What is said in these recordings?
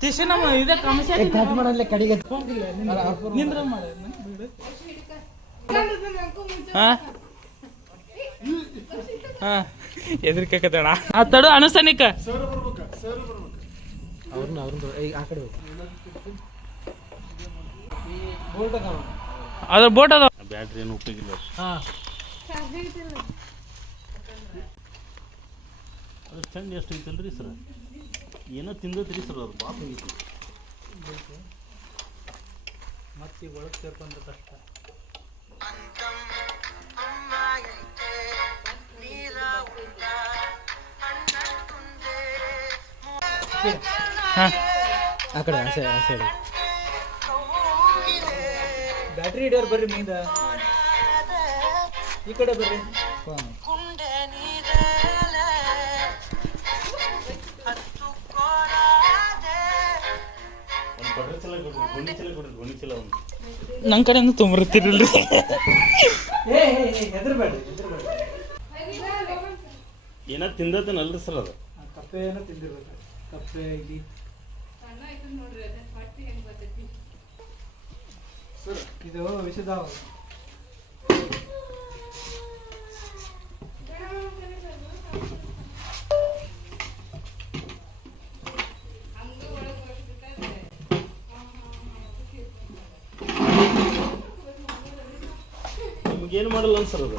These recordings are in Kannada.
ತಿಶೆ ನಮ್ಮ ಇದೆ ಕಮಸೆ ಕಟ್ ಮಾಡಲ್ಲ ಕಡಿಗೆ ನಿಂದ್ರ ಮಾಡ ಹಾ ಹಾ ಎದ್ರಿಕತ್ತಣ ಆ ತಡು ಅನುಸನಿಕ ಅವ್ರನ್ನ ಆ ಕಡೆ ಅದ್ರ ಬೋಟ್ ಅದ ಬ್ಯಾಟ್ರಿ ಏನು ಉಪಯೋಗ ಇಲ್ಲ. ಹಾ ಅದು ಚಂದ ಎಷ್ಟು ಐತಲ್ರಿ ಸರ್, ಏನೋ ತಿಂದತ್ರಿ ಸರ್, ಅದು ಭಾಳ ಹೋಗಿತ್ತು. ಮತ್ತೆ ಒಳಗೆ ಸೇರ್ಕೊಂಡ್ರೆ ಕಷ್ಟ. ಆ ಕಡೆ ಆ ಸೈಡ್ ಬ್ಯಾಟ್ರಿ ಹಿಡಿಯೋರು ಬರ್ರಿ ಮುಂದೆ, ಈ ಕಡೆ ಬರ್ರಿ. ನನ್ನ ಕಡೆಯಿಂದ ತುಂಬಿರ್ತೀರಲ್ರಿ. ಏನೋ ತಿಂದತನಲ್ರಿ ಸರ್ ಅದು. ಕಪ್ಪೆ ಏನೋ ತಿಂದಿರ್ಬೇಕು, ಕಪ್ಪೆ ಇಲ್ಲಿ ಇದು ವಿಷದ. ನಿಮ್ಗೇನು ಮಾಡಲ್ಲ ಅನ್ಸರ್ ಅದು.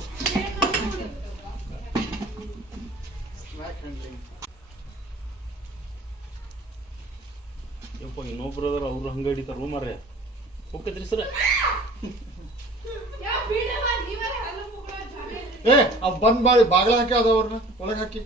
ಯಪ್ಪ ಇನ್ನೊಬ್ರು ಅದಾರ, ಅವ್ರು ಹಂಗ ಹಿಡಿತಾರ ಮಾರ್ರೆ. ಹೋಗ್ತೈತ್ರಿ ಸರ್. ಅವ್ ಬಂದ್ ಮಾಡಿ ಬಾಗಿಲ ಹಾಕಿ ಅದ ಅವ್ರನ್ನ ಒಳಗೆ ಹಾಕಿ